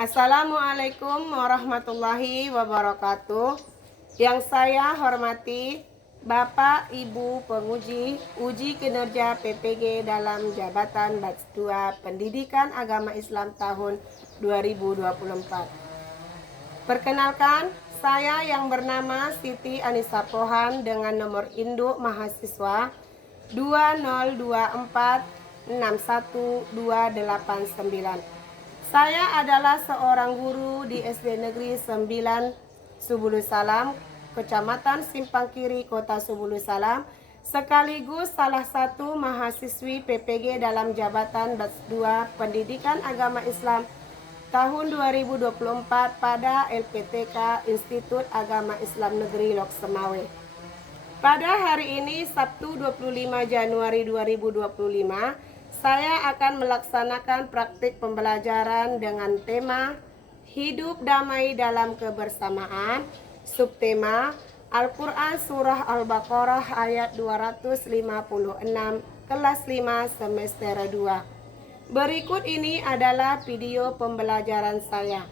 Assalamualaikum warahmatullahi wabarakatuh. Yang saya hormati Bapak Ibu penguji uji kinerja PPG dalam jabatan Batch 2 Pendidikan Agama Islam tahun 2024. Perkenalkan, saya yang bernama Siti Anissa Pohan dengan nomor induk mahasiswa 202461289. Saya adalah seorang guru di SD Negeri 9 Subulus Salam, Kecamatan Simpang Kiri, Kota Subulus Salam, sekaligus salah satu mahasiswi PPG dalam jabatan Batch 2 Pendidikan Agama Islam tahun 2024 pada LPTK Institut Agama Islam Negeri Lok Semawe. Pada hari ini Sabtu 25 Januari 2025, saya akan melaksanakan praktik pembelajaran dengan tema Hidup Damai dalam Kebersamaan, subtema Al-Quran Surah Al-Baqarah ayat 256, kelas 5 semester 2. Berikut ini adalah video pembelajaran saya.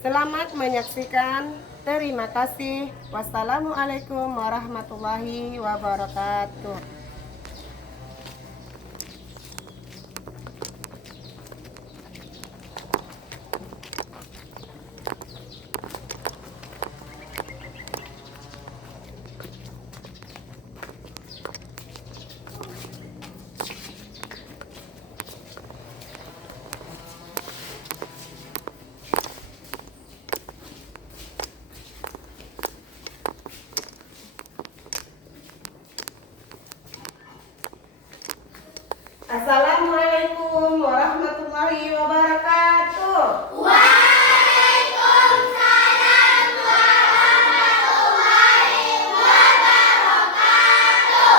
Selamat menyaksikan. Terima kasih. Wassalamualaikum warahmatullahi wabarakatuh. Assalamualaikum warahmatullahi wabarakatuh. Waalaikumsalam warahmatullahi wabarakatuh.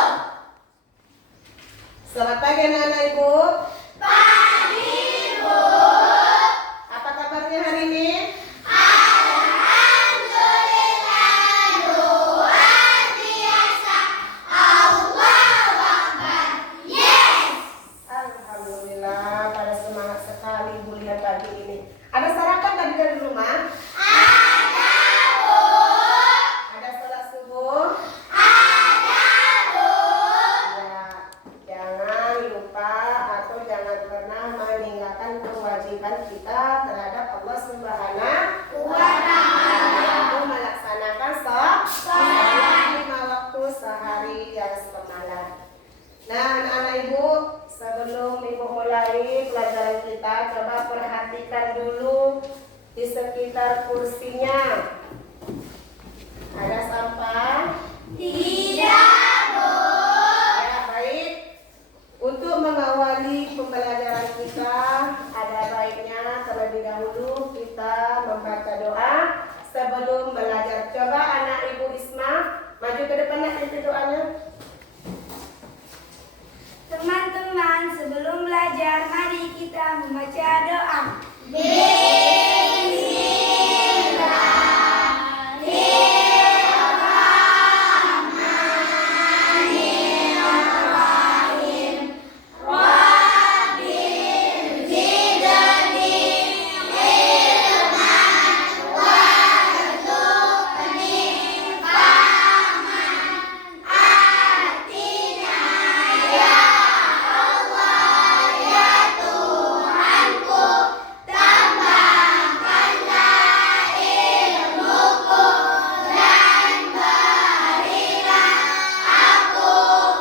Selamat pagi anak-anak Ibu. Pagi, Bu. Apa kabarnya hari ini? Alhamdulillah, luar biasa. Allahu Akbar. Yes. Alhamdulillah, pada semangat sekali Ibu lihat pagi ini. Ada sarapan tadi dari rumah? Ada, Bu. Ada sholat subuh? Ada, Bu. Ya, jangan lupa atau jangan pernah meninggalkan kewajiban kita terhadap Allah Subhanahu wa Ta'ala, yaitu melaksanakan sholat 5 waktu sehari dan semalam. Nah, anak-anak Ibu, sebelum Ibu mulai pelajaran kita, coba perhatikan dulu di sekitar kursinya. Ada sampah? Tidak, Bu. Ya, baik. Untuk mengawali pembelajaran kita, ada baiknya terlebih dahulu kita membaca doa sebelum belajar. Coba anak Ibu Isma maju ke depan, nak, itu doanya. Teman-teman, sebelum belajar, mari kita membaca doa. Bismillahirrahmanirrahim. Rabbil zidni ilman warzuqni fahman. Atina ya Allah ya Tuhanku, tambahkanlah ilmuku dan berilah aku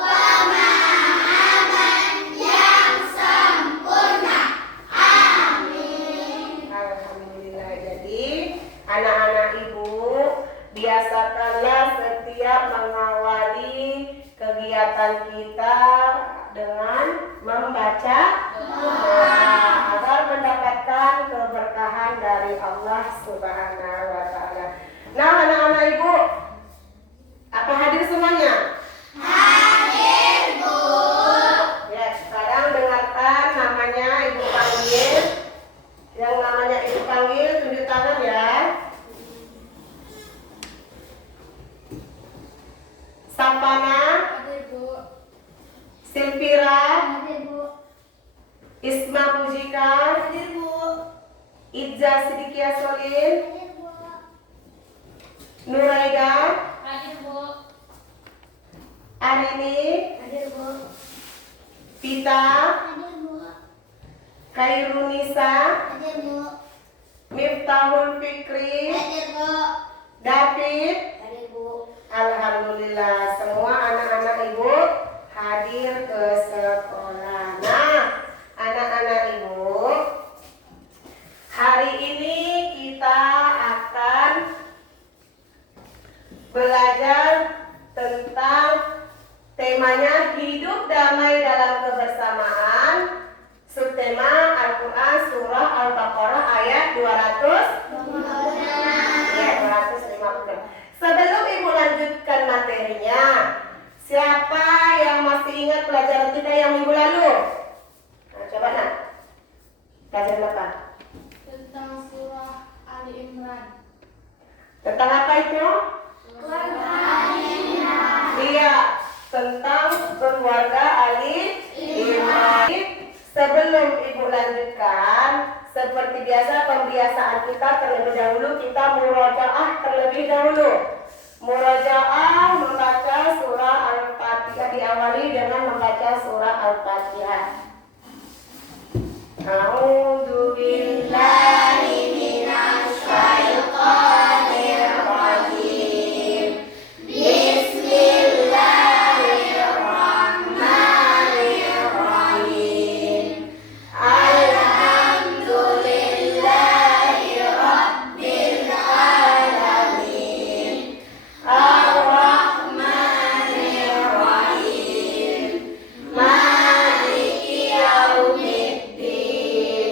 pemahaman yang sempurna. Amin. Alhamdulillah. Jadi anak-anak Ibu, biasakanlah setiap mengawali kegiatan kita dengan membaca doa agar mendapatkan keberkahan dari Allah Subhanahu wa Ta'ala. Nah, anak-anak Ibu, apa hadir semuanya? Hadir, Bu. Ya, sekarang dengarkan namanya Ibu panggil. Yang namanya Ibu panggil, tunjuk tangan ya. Sampana, Hadir, Bu. Silvira, Hadir, Bu. Isma Pujika, Hadir, Bu. Idza Sidikia Solin, Hadir, Bu. Nuraida, Hadir, Bu. Arini, Hadir, Bu. Pita, Hadir, Bu. Kairunisa, Hadir, Bu. Miftahul Fikri, Hadir, Bu. David. Hadir, Bu. Alhamdulillah semua anak-anak ibu hadir ke sekolah. Nah, anak-anak ibu, hari ini kita akan belajar tentang temanya hidup damai dalam kebersamaan. Subtema Al-Quran Surah Al-Baqarah ayat 256. Ya, 256. Sebelum ibu lanjutkan materinya, siapa yang masih ingat pelajaran kita yang minggu lalu? Nah, coba nak. Pelajaran apa? Tentang surah Ali Imran. Tentang apa itu? Iya, tentang keluarga Ali Imran. Sebelum ibu lanjutkan, seperti biasa pembiasaan kita terlebih dahulu kita murojaah terlebih dahulu. Murojaah membaca surah Al-Fatihah, diawali dengan membaca surah Al-Fatihah. A'udzu billahi minasy syaithanir rajim. Bismillahirrahmanirrahim. Alhamdulillahi rabbil alamin. Ar-Rahmanir Rahim. Maliki yaumiddin.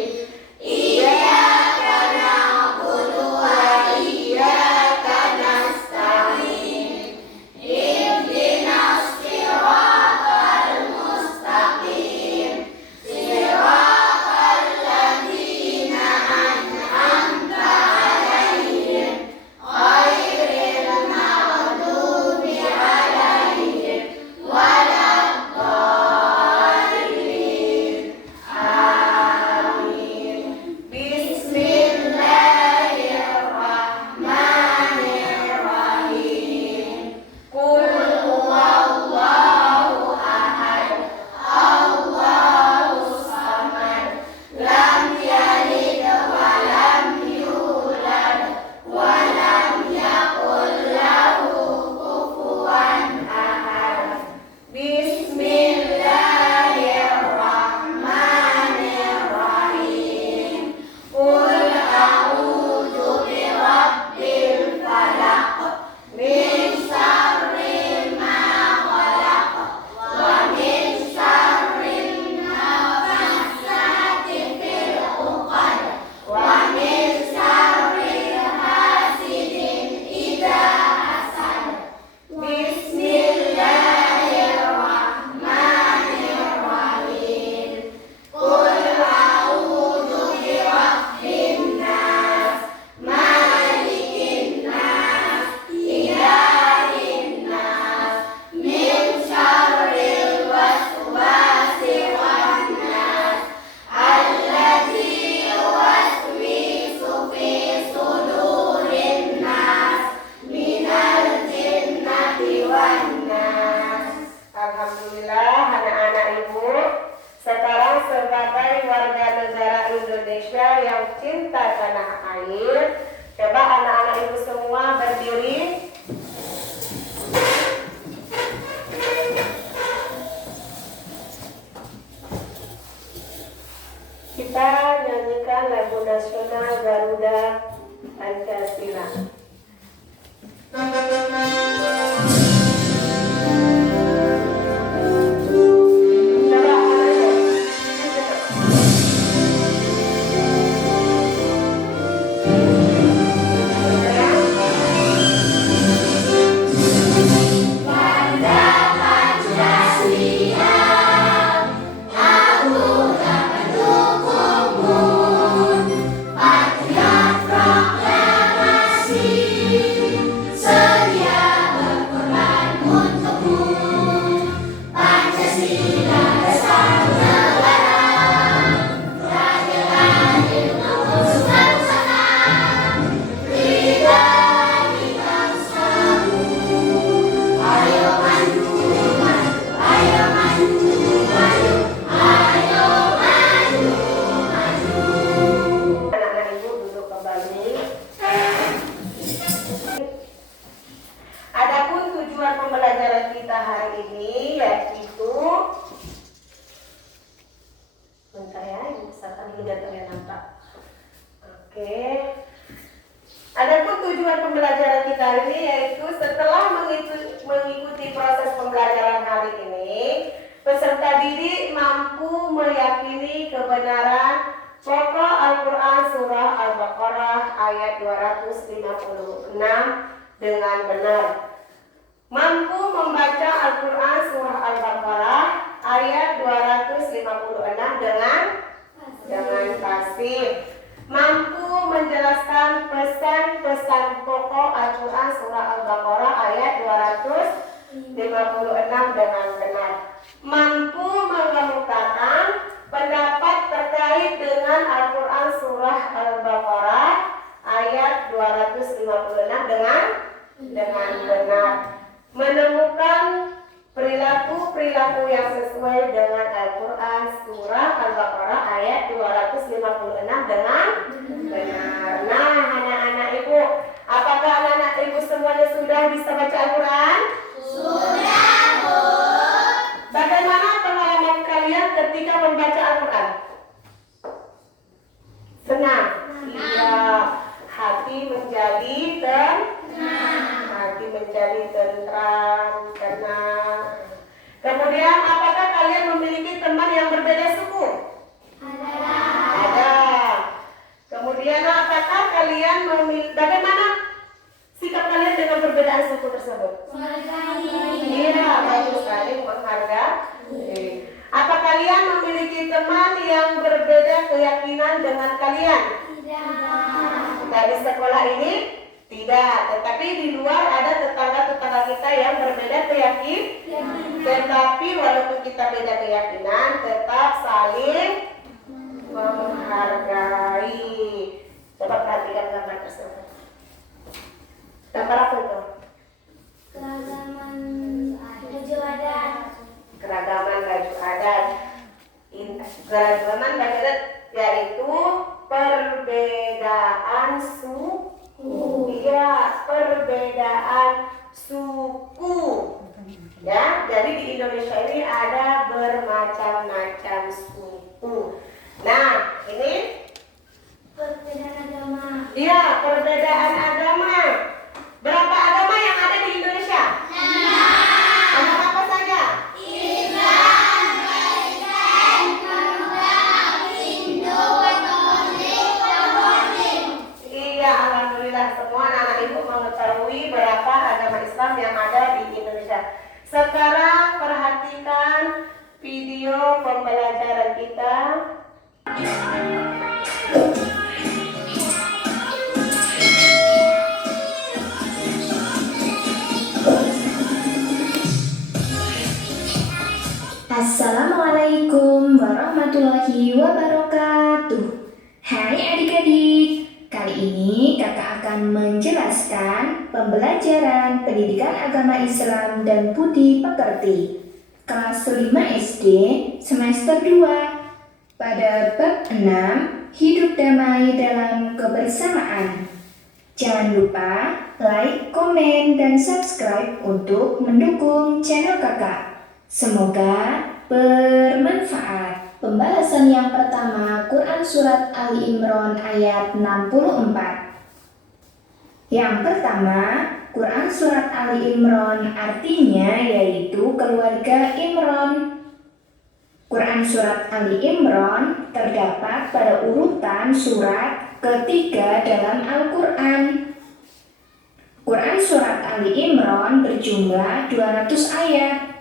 Iyyaka na'budu wa iyyaka nasta'in. Ihdinas siratal mustaqim. Siratal ladzina an'amta 'alaihim ghairil maghdubi 'alaihim waladdallin. Amin. Bismillahirrahmanirrahim. Qul huwallahu ahad. Allahus samad. Lam yalid wa lam yulad wa lam yakul lahu kufuwan ahad. Bismillahirrahmanirrahim. Qul a'udzu birabbil falaq min syarri ma khalaq wa min syarri nafatsati fil 'uqad wa min syarri hasidin idza hasad. Bismillahirrahmanirrahim. Qul a'udzu birabbin nas, malikin nas, ilahin nas, min syarril waswasil khannas, alladzi yuwaswisu fi sudurin nas, minal jinnati wan nas. Alhamdulillah anak-anak ibu, sekarang sebagai warga negara Indonesia yang cinta tanah air, coba anak-anak ibu semua berdiri. Kita nyanyikan lagu nasional Garuda Pancasila. Coba Patriot proklamasi sedia mampu meyakini kebenaran pokok Al-Quran surah Al-Baqarah ayat 256 dengan benar. Mampu membaca Al-Quran surah Al-Baqarah ayat 256 dengan fasih. Mampu menjelaskan pesan-pesan pokok Al-Quran surah Al-Baqarah ayat 256 dengan benar. Mampu mengemukakan pendapat terkait dengan Al-Quran surah Al-Baqarah ayat 256 dengan benar. Menemukan perilaku-perilaku yang sesuai dengan Al-Quran surah Al-Baqarah ayat 256 dengan benar. Nah, anak-anak ibu, apakah anak-anak ibu semuanya sudah bisa baca Al-Quran? Sudah, Bu. Bagaimana pengalaman kalian ketika membaca Al-Quran? Senang? Iya. Hati menjadi tentram, tenang. Kemudian, apakah kalian memiliki teman yang berbeda suku? Ada. Kemudian, apakah kalian bagaimana sikap kalian dengan perbedaan suku tersebut? Iya, bagus sekali, menghargai. Apa kalian memiliki teman yang berbeda keyakinan dengan kalian? Tidak. Di sekolah ini tidak, tetapi di luar ada tetangga-tetangga kita yang berbeda keyakinan. Tetapi walaupun kita beda keyakinan, tetap saling menghargai. Coba perhatikan gambar tersebut. Gambar apa itu? Keragaman baju adat. Keragaman baju adat yaitu perbedaan suku. Iya, perbedaan suku. Ya, jadi di Indonesia ini ada bermacam-macam suku. Nah, ini Perbedaan agama. iya, perbedaan agama. Berapa agama yang ada di Indonesia? Agama apa saja? Iya, alhamdulillah semua anak-anak ibu mengetahui berapa agama Islam yang ada di Indonesia. Sekarang perhatikan video pembelajaran kita. Assalamualaikum warahmatullahi wabarakatuh. Hai adik-adik, kali ini kakak akan menjelaskan pembelajaran pendidikan agama Islam dan budi pekerti kelas 5 SD semester 2 pada bab 6 hidup damai dalam kebersamaan. Jangan lupa like, komen, dan subscribe untuk mendukung channel kakak. Semoga bermanfaat. Pembahasan yang pertama, Quran Surat Ali Imran ayat 64. Yang pertama, Quran Surat Ali Imran artinya yaitu keluarga Imran. Quran Surat Ali Imran terdapat pada urutan surat ketiga dalam Al-Quran. Quran Surat Ali Imran berjumlah 200 ayat.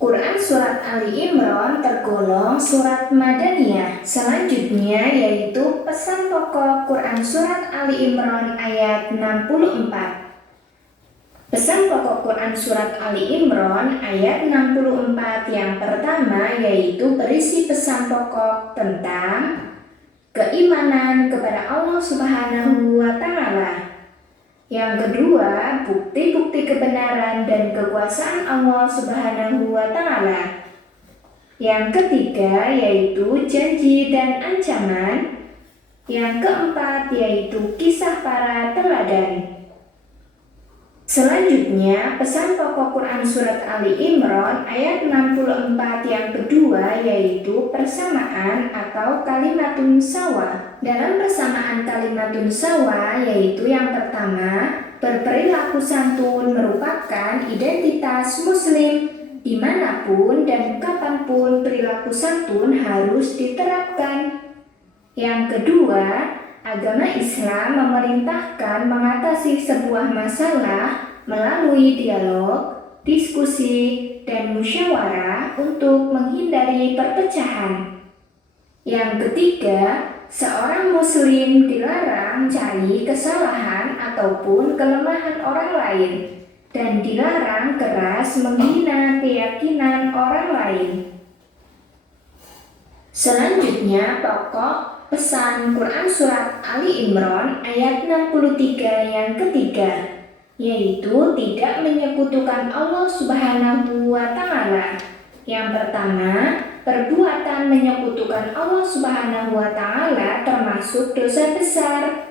Quran Surat Ali Imran tergolong surat Madaniyah. Selanjutnya yaitu pesan pokok Quran Surat Ali Imran ayat 64. Pesan pokok Quran Surat Ali Imran ayat 64 yang pertama yaitu berisi pesan pokok tentang keimanan kepada Allah Subhanahu wa Ta'ala. Yang kedua, bukti-bukti kebenaran dan kekuasaan Allah Subhanahu wa Ta'ala. Yang ketiga yaitu janji dan ancaman. Yang keempat yaitu kisah para teladan. Selanjutnya, pesan pokok Quran Surat Ali Imran ayat 64 yang kedua yaitu persamaan atau kalimatun sawa. Dalam persamaan kalimatun sawa yaitu yang pertama, berperilaku santun merupakan identitas muslim. dimanapun dan kapanpun perilaku santun harus diterapkan. Yang kedua, agama Islam memerintahkan mengatasi sebuah masalah melalui dialog, diskusi, dan musyawarah untuk menghindari perpecahan. Yang ketiga, seorang muslim dilarang mencari kesalahan ataupun kelemahan orang lain dan dilarang keras menghina keyakinan orang lain. Selanjutnya, pokok pesan Quran Surat Ali Imran ayat 63 yang ketiga, yaitu tidak menyekutukan Allah Subhanahu wa Ta'ala. Yang pertama, perbuatan menyekutukan Allah Subhanahu wa Ta'ala termasuk dosa besar.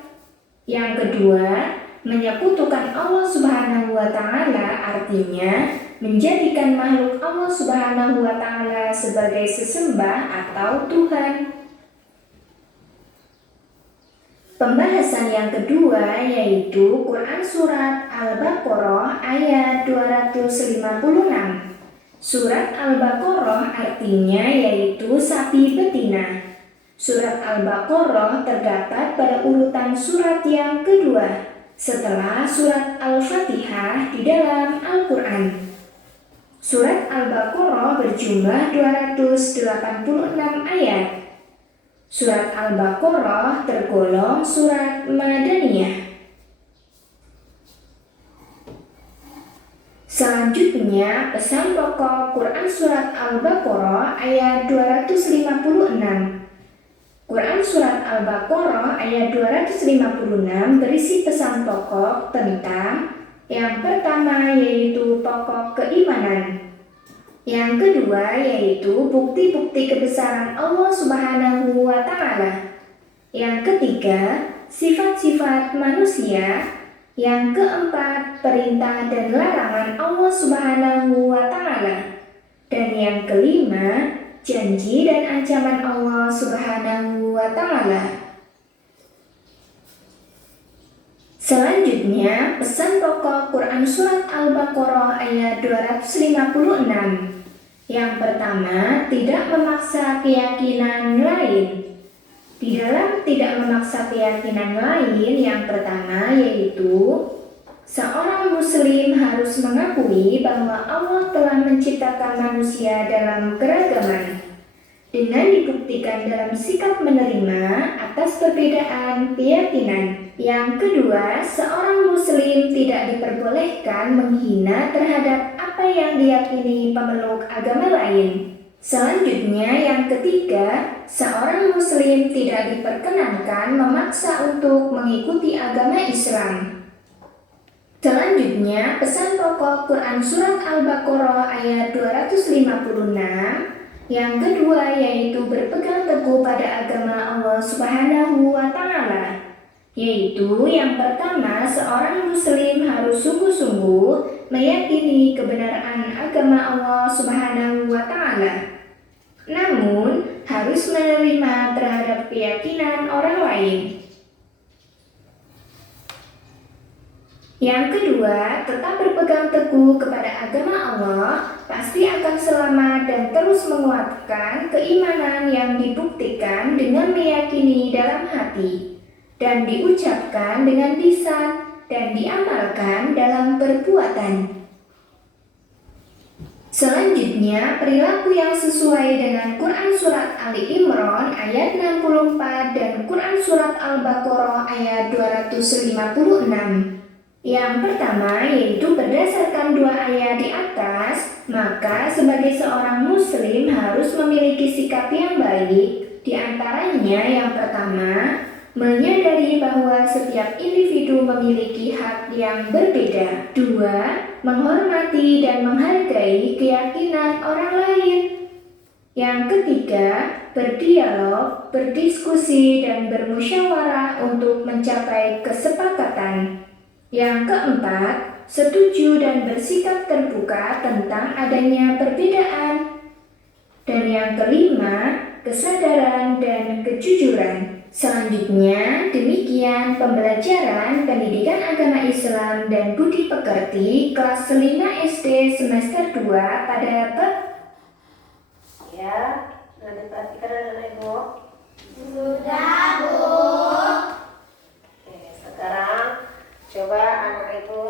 Yang kedua, menyekutukan Allah Subhanahu wa Ta'ala artinya menjadikan makhluk Allah Subhanahu wa Ta'ala sebagai sesembah atau Tuhan. Pembahasan yang kedua yaitu Quran Surat Al-Baqarah ayat 256. Surat Al-Baqarah artinya yaitu sapi betina. Surat Al-Baqarah terdapat pada urutan surat yang kedua setelah surat Al-Fatihah di dalam Al-Quran. Surat Al-Baqarah berjumlah 286 ayat. Surat Al-Baqarah tergolong surat Madaniyah. Selanjutnya, pesan pokok Quran Surat Al-Baqarah ayat 256. Quran Surat Al-Baqarah ayat 256 berisi pesan pokok tentang yang pertama yaitu pokok keimanan. Yang kedua yaitu bukti-bukti kebesaran Allah Subhanahu wa Ta'ala. Yang ketiga, sifat-sifat manusia. Yang keempat, perintah dan larangan Allah Subhanahu wa Ta'ala. Dan yang kelima, janji dan ancaman Allah Subhanahu wa Ta'ala. Selanjutnya, pesan pokok Quran Surat Al-Baqarah ayat 256. Yang pertama, tidak memaksa keyakinan lain. Di dalam tidak memaksa keyakinan lain, yang pertama yaitu seorang muslim harus mengakui bahwa Allah telah menciptakan manusia dalam keragaman dengan dibuktikan dalam sikap menerima atas perbedaan keyakinan. Yang kedua, seorang muslim tidak diperbolehkan menghina terhadap apa yang diyakini pemeluk agama lain. Selanjutnya, yang ketiga, seorang muslim tidak diperkenankan memaksa untuk mengikuti agama Islam. Selanjutnya, pesan pokok Quran Surat Al-Baqarah ayat 256. Yang kedua yaitu berpegang teguh pada agama Allah Subhanahu wa Ta'ala. Yaitu yang pertama, seorang muslim harus sungguh-sungguh meyakini kebenaran agama Allah Subhanahu wa Ta'ala. Namun, harus menerima terhadap keyakinan orang lain. Yang kedua, tetap berpegang teguh kepada agama Allah pasti akan selamat dan terus menguatkan keimanan yang dibuktikan dengan meyakini dalam hati dan diucapkan dengan lisan dan diamalkan dalam perbuatan. Selanjutnya, perilaku yang sesuai dengan Quran Surat Ali Imran ayat 64 dan Quran Surat Al-Baqarah ayat 256. Yang pertama yaitu berdasarkan dua ayat di atas, maka sebagai seorang muslim harus memiliki sikap yang baik. Di antaranya yang pertama, menyadari bahwa setiap individu memiliki hak yang berbeda. Dua, menghormati dan menghargai keyakinan orang lain. Yang ketiga, berdialog, berdiskusi, dan bermusyawarah untuk mencapai kesepakatan. Yang keempat, setuju dan bersikap terbuka tentang adanya perbedaan. Dan yang kelima, kesadaran dan kejujuran. Selanjutnya, demikian pembelajaran pendidikan agama Islam dan budi pekerti kelas 5 SD semester 2 pada bab Ya, nah diperhatikan anak ibu. Sudah, Bu. Oke, sekarang coba anak ibu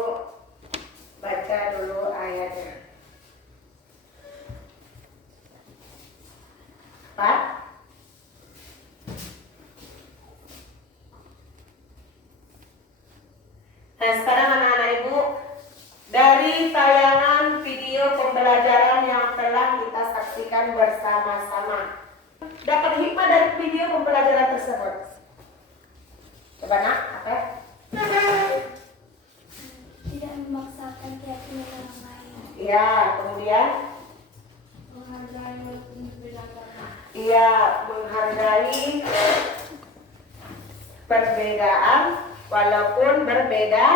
baca dulu ayatnya. Pak. Nah, sekarang anak-anak ibu, dari tayangan video pembelajaran yang telah kita saksikan bersama-sama, dapat hikmah dari video pembelajaran tersebut. Coba nak, apa? Tidak memaksakan keyakinan orang lain. Iya, kemudian Menghargai walaupun berbeda agama. ia menghargai perbedaan walaupun berbeda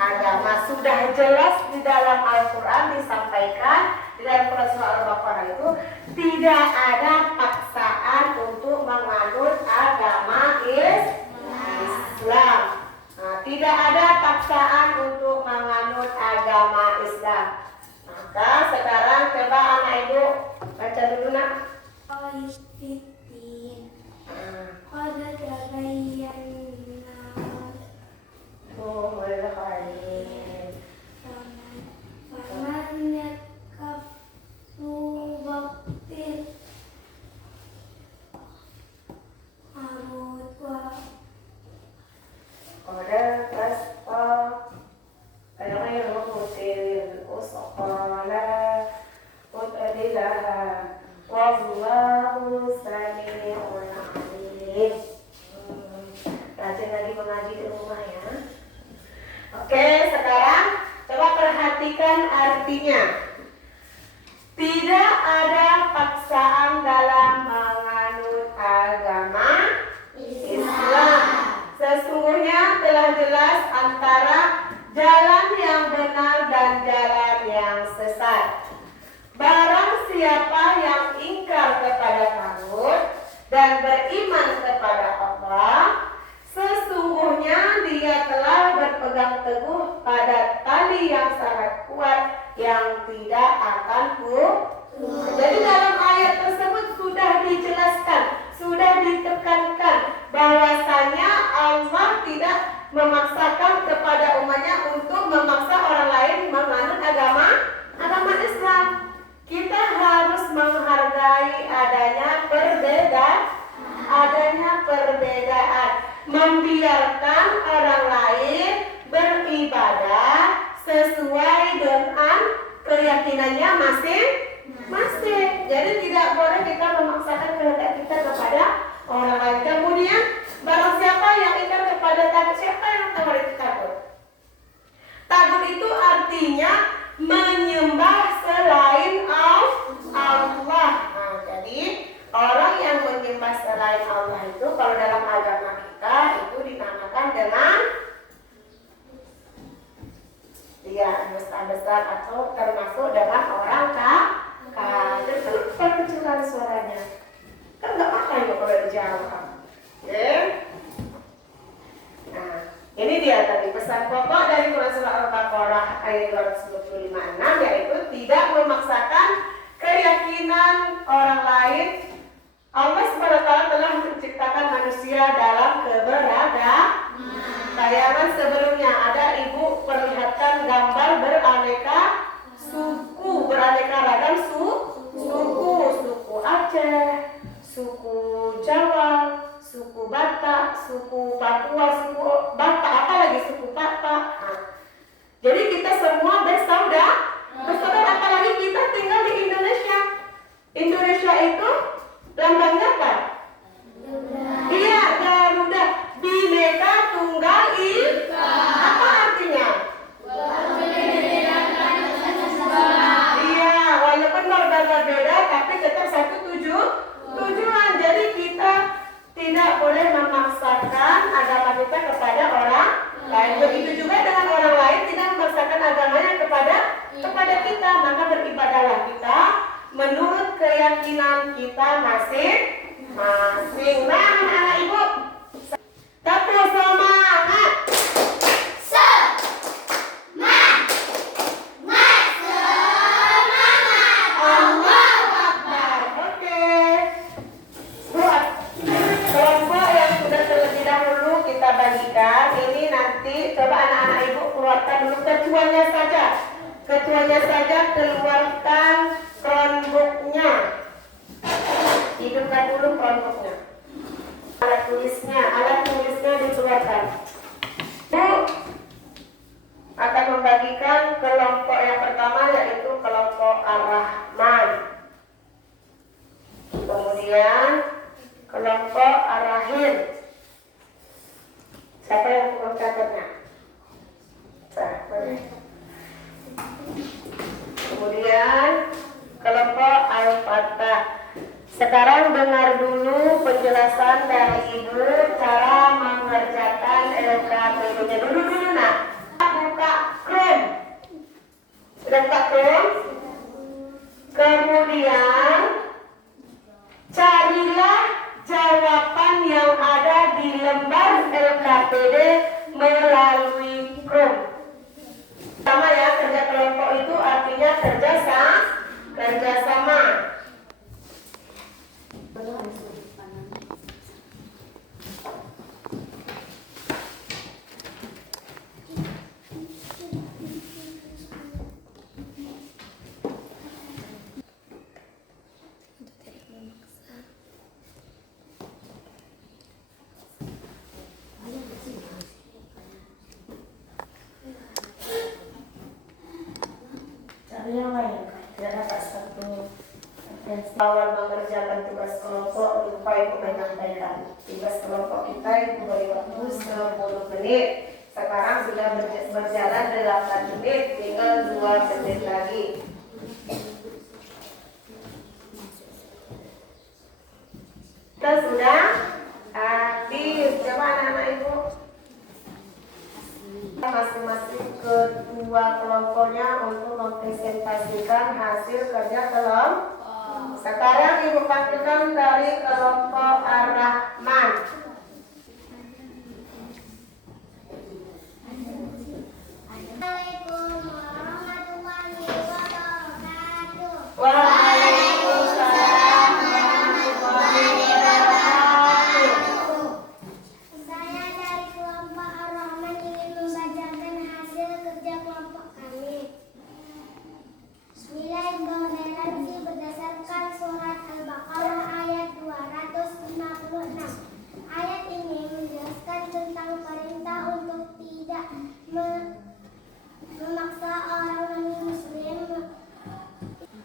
agama. Sudah jelas di dalam Al-Quran disampaikan, di dalam surah Al-Baqarah itu tidak ada paksaan untuk menganut agama Islam. Nah, tidak ada paksaan untuk menganut agama Islam. Maka sekarang coba anak ibu baca dulu nak. Qaifitin. Qad tabayyana faman yakfur waqtil arut wa Pada kaspa al-ghayrutil usqala utadilaha wallahu sami'un alim. Rajin lagi mengaji di rumah ya. Oke, sekarang coba perhatikan artinya. Tidak ada paksaan dalam menganut agama Islam. Sesungguhnya telah jelas antara jalan yang benar dan jalan yang sesat. Barang siapa yang ingkar kepada Tagut dan beriman kepada Allah, sesungguhnya dia telah berpegang teguh pada tali yang sangat kuat yang tidak akan putus. Jadi dalam ayat tersebut sudah dijelaskan, sudah ditekankan bahwasanya Allah tidak memaksakan kepada umatnya untuk memaksa orang lain menganut agama Islam. Kita harus menghargai adanya perbedaan, membiarkan orang lain beribadah sesuai dengan keyakinannya masing-masing. Jadi tidak boleh kita memaksakan kehendak kita kepada orang lain. Kemudian barang siapa yang ingkar kepada Tagut, siapa yang tahu itu Tagut? Tagut itu artinya menyembah selain Allah. Nah, jadi orang yang menyembah selain Allah itu kalau dalam agama kita itu dinamakan dengan besar atau termasuk dengan orang kafir. Kenapa kecil suaranya? Kan nggak apa-apa ya kalau dijawab. Oke? Nah, ini dia tadi pesan pokok dari Quran surah Al-Baqarah ayat 225 yaitu tidak memaksakan keyakinan orang lain. Allah SWT telah menciptakan manusia dalam keberagaman. Tayangan sebelumnya ada ibu perlihatkan gambar beraneka suku, beraneka ragam suku Aceh, suku Jawa, suku Batak, suku Papua, suku Batak, apalagi suku Papak. Nah, jadi kita semua bersaudara, apalagi kita tinggal di Indonesia. Indonesia itu lambangnya apa? Iya, Garuda. Bhinneka Tunggal Ika. Apa artinya? Iya, walaupun berbeda tapi tetap satu tujuan. Jadi kita tidak boleh memaksakan agama kita kepada orang lain. Begitu juga dengan orang lain tidak memaksakan agamanya kepada kita. Maka beribadahlah kita menurut keyakinan kita masing-masing. Nah, anak-anak ibu, semangat. Allahu Akbar. Oke. Buat kelompok yang sudah terlebih dahulu kita bagikan. Ini nanti coba anak-anak ibu keluarkan dulu ketuanya saja. Ketuanya saja keluarkan chromebooknya. Hidupkan dulu chromebooknya. Alat tulisnya dikeluarkan. Bu akan membagikan kelompok yang pertama yaitu kelompok Ar-Rahman. Kemudian kelompok Ar-Rahim. Siapa yang mencatatnya? Kemudian kelompok Al-Fatah. Sekarang dengar dulu penjelasan dari Ibu cara mengerjakan LKPD-nya. Dulu nak. Buka Chrome. Sudah buka Chrome? Kemudian carilah jawaban yang ada di lembar LKPD melalui Chrome. Sama ya, kerja kelompok itu artinya kerjasama. Cari yang lain, tidak dapat satu. Awal mengerjakan tugas kelompok, lupa Ibu menyampaikan. Tugas kelompok kita Ibu beri waktu 10 menit. Sekarang sudah berjalan 8 menit, tinggal 2 menit lagi. Kita sudah habis. Coba anak-anak Ibu. Masing-masing kedua kelompoknya untuk mempresentasikan hasil kerja kelompok. Sekarang Ibu panggilkan dari kelompok Ar-Rahman. Assalamualaikum warahmatullahi wabarakatuh. Waalaikumsalam warahmatullahi wabarakatuh. Saya dari kelompok Ar-Rahman ingin membacakan hasil kerja kelompok kami. Bismillahirrahmanirrahim. Berdasarkan surat Al-Baqarah ayat 256. Ayat ini menjelaskan tentang perintah untuk tidak memaksa orang non-muslim.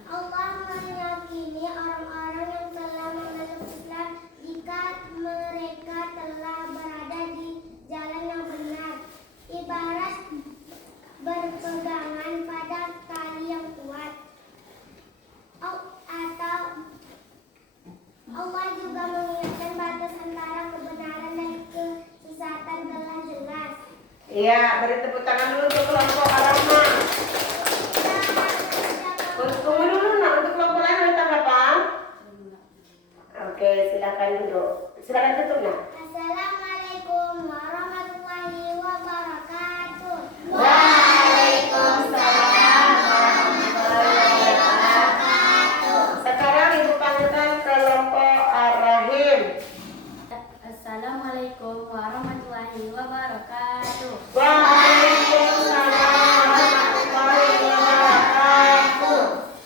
Allah meyakini orang-orang yang telah memeluk Islam jika mereka telah berada di jalan yang benar, ibarat berpegangan pada tali yang kuat. Atau Allah juga mengingatkan batas antara kebenaran dan kesesatan telah jelas. Iya, beri tepuk tangan dulu untuk kelompok Ar-Rahman. Tunggu dulu nak, untuk kelompok lain ada tanggapan? Oke, silakan duduk. Silakan tutup nak. Assalamualaikum warahmatullahi wabarakatuh. Waalaikumsalam warahmatullahi wabarakatuh. Sekarang Ibu panggilkan kelompok Ar-Rahim. Assalamualaikum warahmatullahi wabarakatuh. Waalaikumsalam warahmatullahi wabarakatuh.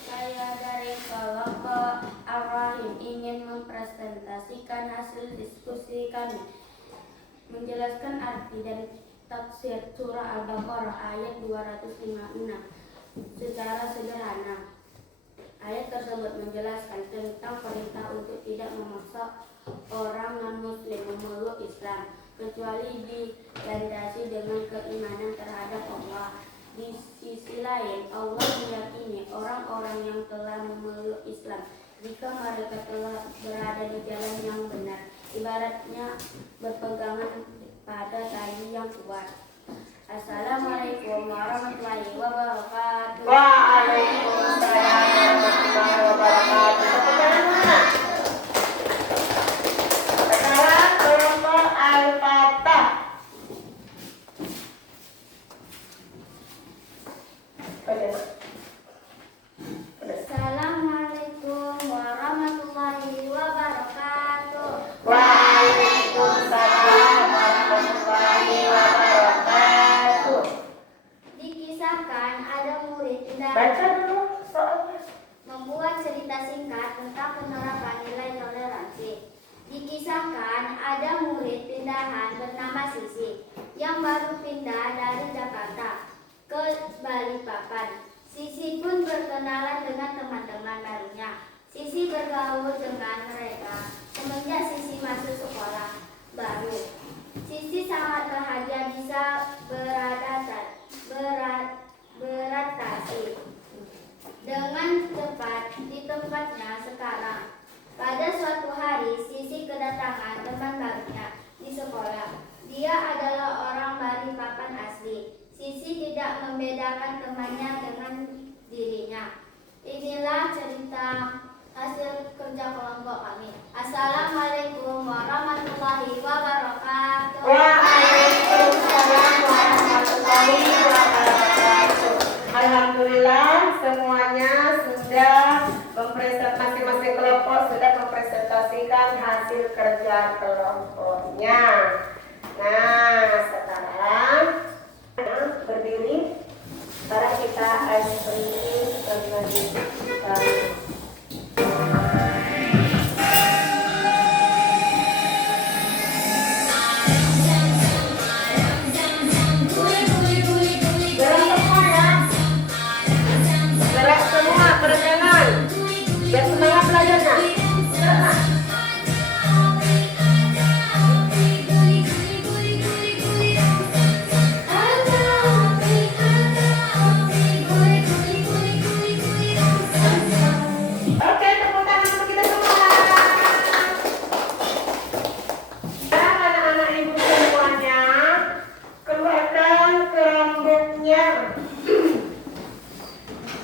Saya dari kelompok Ar-Rahim ingin mempresentasikan hasil diskusi kami, menjelaskan arti dan tafsir surah Al-Baqarah ayat 256 secara sederhana. Ayat tersebut menjelaskan tentang perintah untuk tidak memaksa orang non-muslim memeluk Islam kecuali dilandasi dengan keimanan terhadap Allah. Di sisi lain, Allah meyakini orang-orang yang telah memeluk Islam jika mereka telah berada di jalan yang benar, ibaratnya berpegangan pada tali yang kuat. Assalamualaikum warahmatullahi wabarakatuh. Waalaikumsalam warahmatullahi wabarakatuh. Tepuk tangan dulu nak. Sekarang kelompok Al-Fatah. bergaul dengan mereka semenjak Sisi masuk sekolah baru. Sisi sangat bahagia bisa beradaptasi dengan cepat di tempatnya sekarang. Pada suatu hari, Sisi kedatangan teman barunya di sekolah. Dia adalah orang Balikpapan asli. Sisi tidak membedakan temannya dengan dirinya. Inilah cerita hasil kerja kelompok kami. Assalamualaikum warahmatullahi wabarakatuh. Waalaikumsalam warahmatullahi wabarakatuh. Alhamdulillah semuanya sudah masing-masing kelompok sudah mempresentasikan hasil kerja kelompoknya. Nah, sekarang berdiri. Sekarang kita ice-cream sama kita. Gerak semua, peregangan. Biar semangat belajarnya. Gerak. Oke, tepuk tangan untuk kita semua. Sekarang anak-anak ibu semuanya, keluarkan kelompoknya.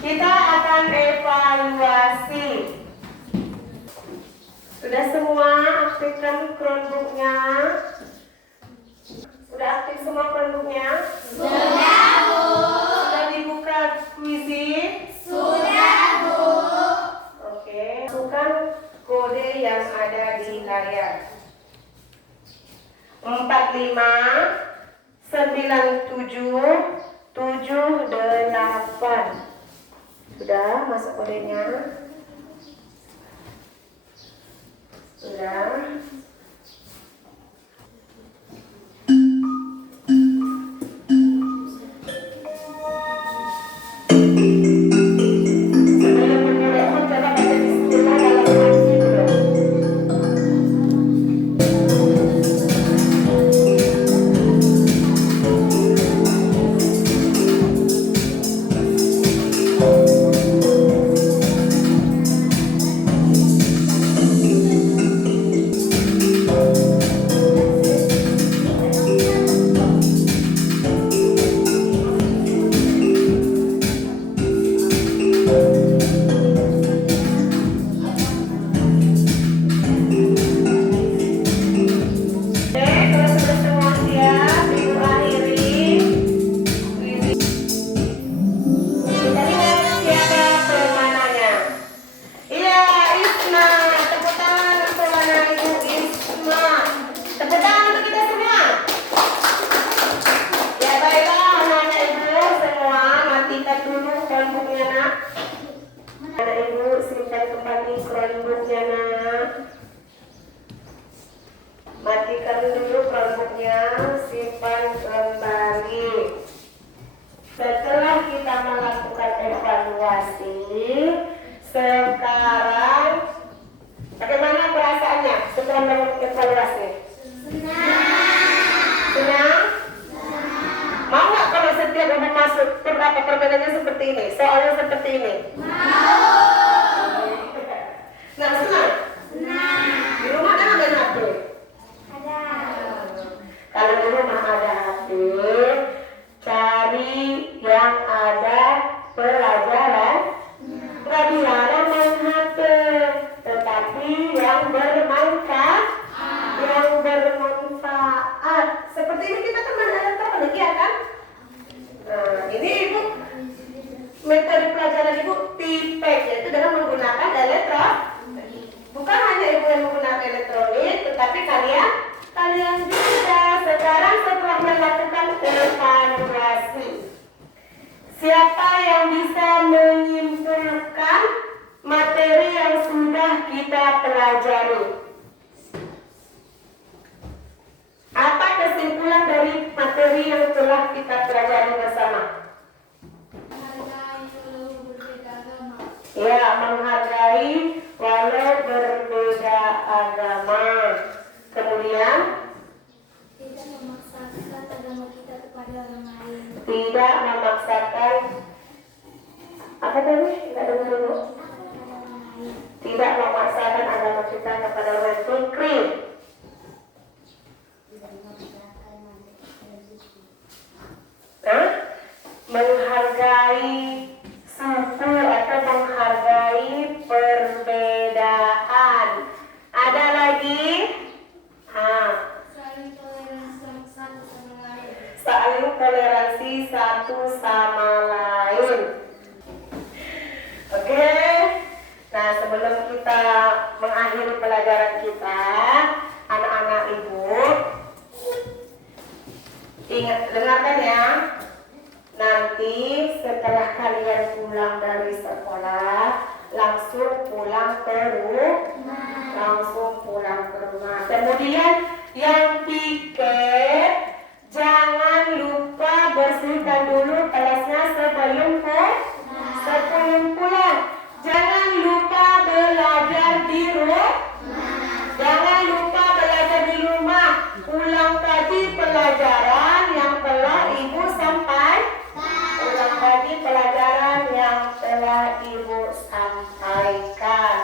Kita akan evaluasi. Sudah semua aktifkan Chromebook-nya? Sudah aktif semua Chromebook-nya? Sudah, Bu. Sudah dibuka Quizit? Sudah, Bu. Oke. Masukkan kode yang ada di layar. 45 97 78. Sudah masuk kodenya? Sudah. Sebelum menyelesaikan, coba baca bismillah dalam hati dulu. Matikan dulu Chromebook-nya, simpan kembali. Setelah kita melakukan evaluasi, sekarang bagaimana perasaannya setelah melakukan evaluasi? Senang? Mau nggak kalau setiap udah masuk perbedaannya seperti ini, soalnya seperti ini? Nah, senang? Di rumah kan ada HP? Kalau di rumah ada HP, cari yang ada pelajaran. Nggak dilarang main HP, tetapi yang bermanfaat. Seperti ini kita teman elektronik ya kan? Nah, ini ibu metode pelajaran ibu tipek, yaitu dengan menggunakan elektronik. Bukan hanya ibu yang menggunakan elektronik, tetapi kalian juga. Sekarang setelah melakukan evaluasi, siapa yang bisa menyimpulkan materi yang sudah kita pelajari? Apa kesimpulan dari agama. Kemudian Tidak memaksakan agama kita kepada orang lain. tidak memaksakan apa tadi? Tidak dengar dulu. Kepada orang lain. Tidak memaksakan agama kita kepada orang fikri. Menghargai suku atau menghargai perbedaan. Ada lagi? Saling toleransi satu sama lain. Saling toleransi satu sama lain. Oke. Nah, sebelum kita mengakhiri pelajaran kita, anak-anak ibu, ingat, dengarkan ya. Nanti setelah kalian pulang dari sekolah, langsung pulang ke rumah. Kemudian yang piket, jangan lupa bersihkan dulu kelasnya sebelum pulang. Jangan lupa belajar di rumah. Jangan lupa belajar di rumah. Ulang kaji pelajaran yang telah ibu sampaikan. Ulang kaji pelajaran yang telah ibu sampaikan.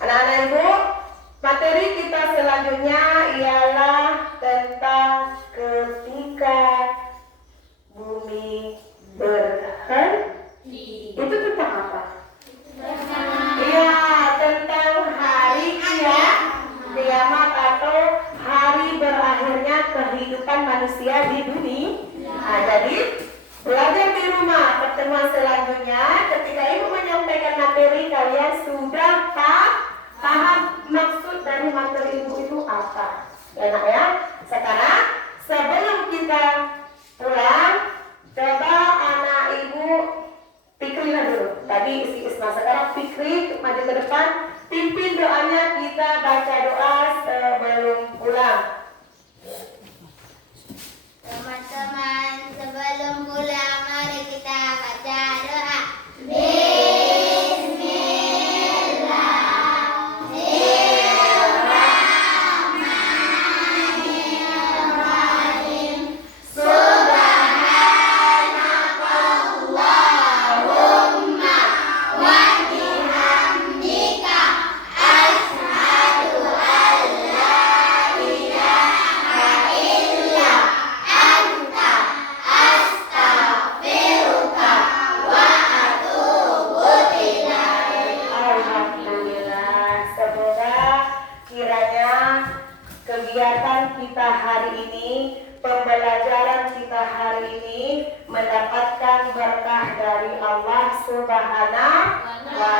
Anak-anak ibu, materi kita selanjutnya ialah tentang ketika bumi berhenti. Itu tentang apa? Iya, tentang hari kiamat atau hari berakhirnya kehidupan manusia di dunia. Nah, jadi belajar di rumah. Pertemuan selanjutnya ketika ibu menyampaikan materi, kalian sudah paham maksud dari materi ibu itu apa. Enak ya? Sekarang sebelum kita pulang, coba anak ibu pikirlah dulu. Tadi isi Isma, sekarang pikir maju ke depan. Pimpin doanya, kita baca doa sebelum pulang. Teman-teman, sebelum pulang mari kita baca doa. Kegiatan kita hari ini, pembelajaran kita hari ini mendapatkan berkah dari Allah Subhanahu wa